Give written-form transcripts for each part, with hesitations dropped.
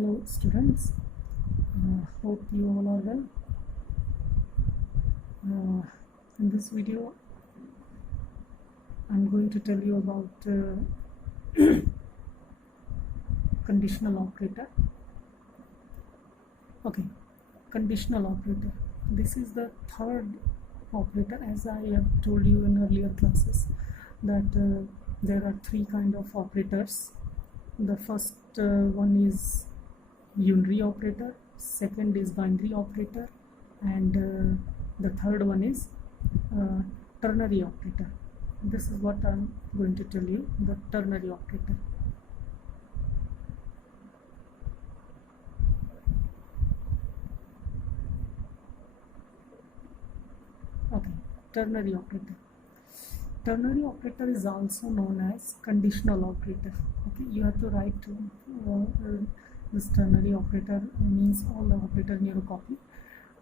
Hello students, hope you all are well. In this video I'm going to tell you about conditional operator. Okay, conditional operator. This is the third operator, as I have told you in earlier classes that there are three kind of operators. The first one is unary operator, second is binary operator, and the third one is ternary operator. This is what I'm going to tell you, the ternary operator. Okay, ternary operator. Ternary operator is also known as conditional operator. Okay, you have to write this ternary operator means all the operator in your copy.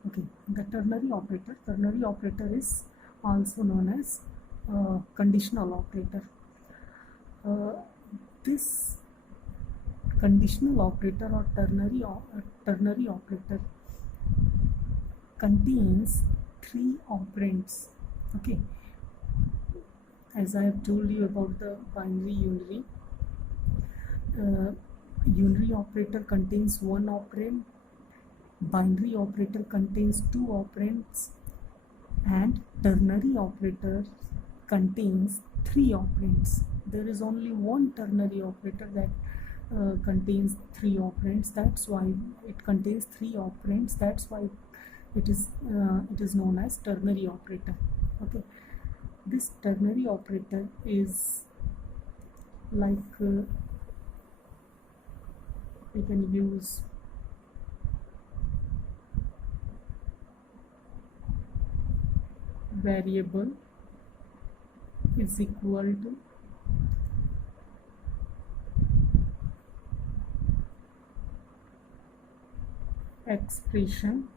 Okay, the ternary operator is also known as conditional operator. This conditional operator or ternary operator contains three operands. Okay, as I have told you about the binary unary, unary operator contains one operand, binary operator contains two operands, and ternary operator contains three operands. There is only one ternary operator that contains three operands. That's why it contains three operands. That's why it is known as ternary operator. Okay, this ternary operator is like we can use variable is equal to expression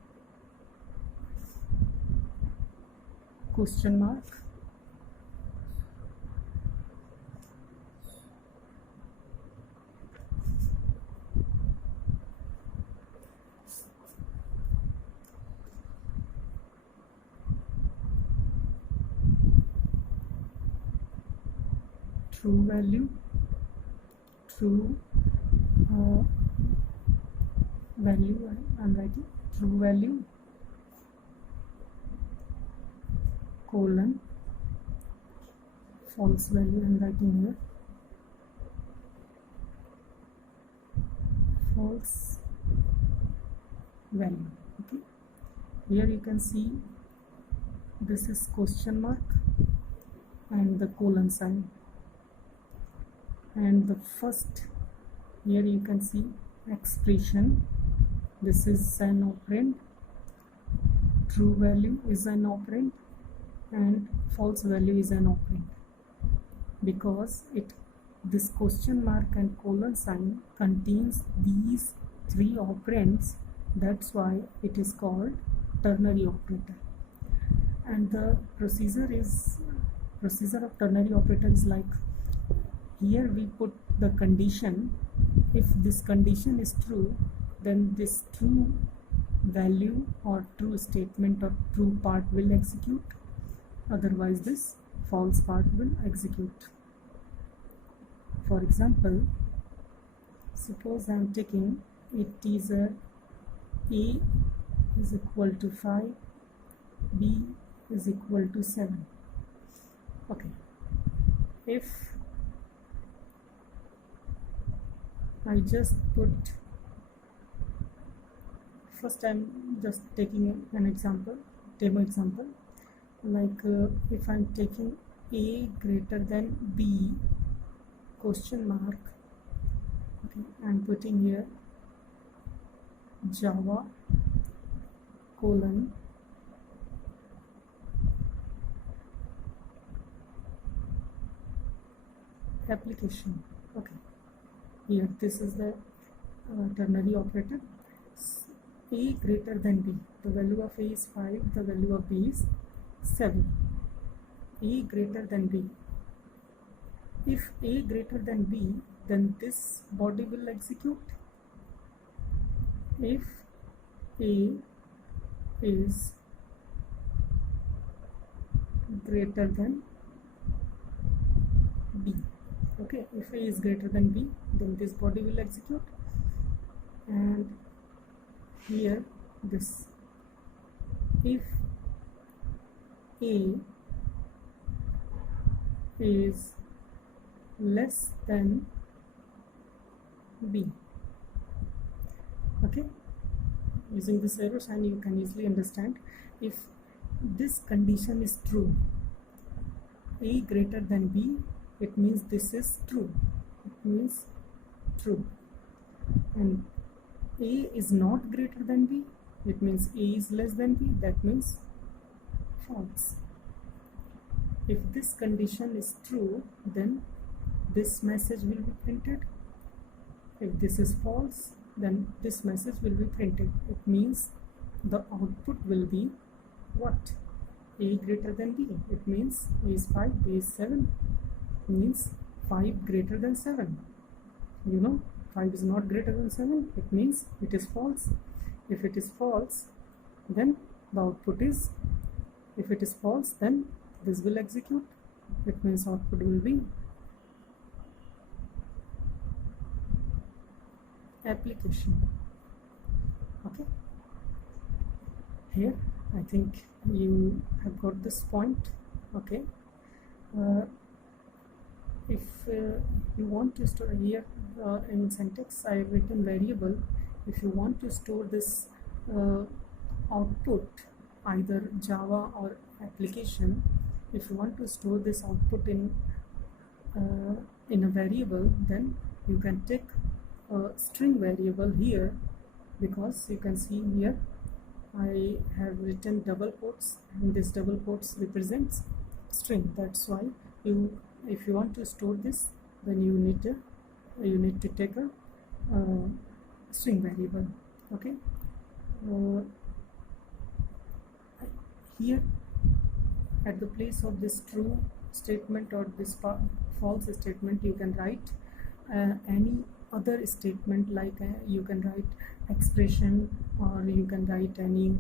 question mark true value, true value, I'm writing true value colon false value, I'm writing here false value. Okay, here you can see this is question mark and the colon sign, and the first here you can see expression, this is an operand, true value is an operand, and false value is an operand. Because this question mark and colon sign contains these three operands, that's why it is called ternary operator. And the procedure of ternary operator is like, here we put the condition. If this condition is true, then this true value or true statement or true part will execute, otherwise this false part will execute. For example, suppose I am taking a teaser A is equal to 5, B is equal to 7. Okay, if I just put, first I'm just taking an example, demo example, like if I'm taking A greater than B question mark, okay, I'm putting here Java colon application. Okay, here this is the ternary operator. A greater than B, the value of A is 5, the value of B is 7. A greater than B. If A greater than B, then this body will execute. if A is greater than B. Okay, if A is greater than B, then this body will execute, and here this, if A is less than B. Okay, using this arrow sign you can easily understand. If this condition is true, A greater than B, it means this is true, it means true. And A is not greater than B, it means A is less than B, that means false. If this condition is true, then this message will be printed. If this is false, then this message will be printed. It means the output will be what? A greater than B. It means A is 5, B is 7, means 5 greater than 7. You know, 5 is not greater than 7, it means it is false. If it is false, then the output is, if it is false, then this will execute. It means output will be application. Okay, here I think you have got this point. Okay, if you want to store here in syntax, I have written variable. If you want to store this output, either Java or application, if you want to store this output in a variable, then you can take a string variable here, because you can see here I have written double quotes, and this double quotes represents string. That's why if you want to store this, then you need to take a string variable. Okay, here at the place of this true statement or this false statement, you can write any other statement, like you can write expression, or you can write any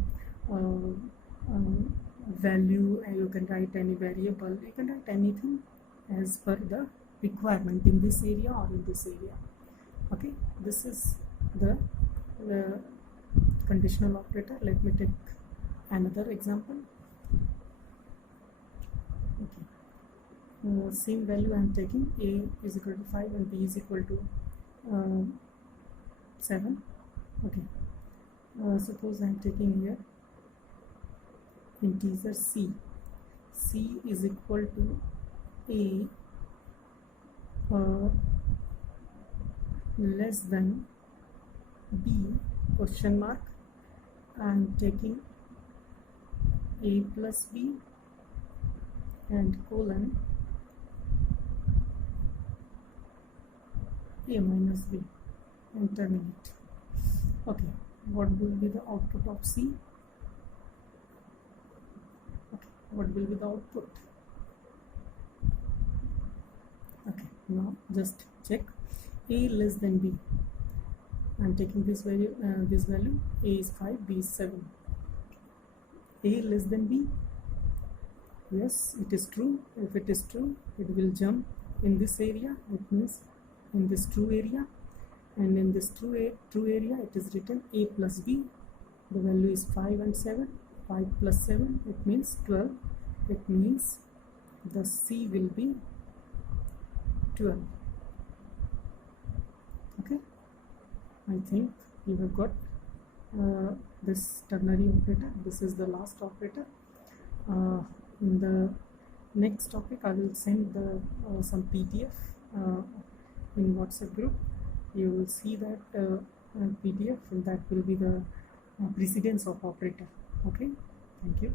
value, and you can write any variable, you can write anything as per the requirement in this area or in this area. Okay, this is the conditional operator. Let me take another example. Okay, same value I am taking. A is equal to 5 and B is equal to 7. Okay, suppose I am taking here integer C. C is equal to A less than B question mark. I am taking A plus B and colon A minus B and terminate. Okay, what will be the output of C? Okay, what will be the output? Okay, now just check. A less than B. I am taking this value. A is 5, B is 7. A less than B. Yes, it is true. If it is true, it will jump in this area. It means in this true area, and in this true area it is written A plus B. The value is 5 and 7. 5 plus 7, it means 12. It means the C will be 12. Okay, I think you have got this ternary operator. This is the last operator. In the next topic, I will send some PDF in WhatsApp group. You will see that PDF, and that will be the precedence of operator. Okay, thank you.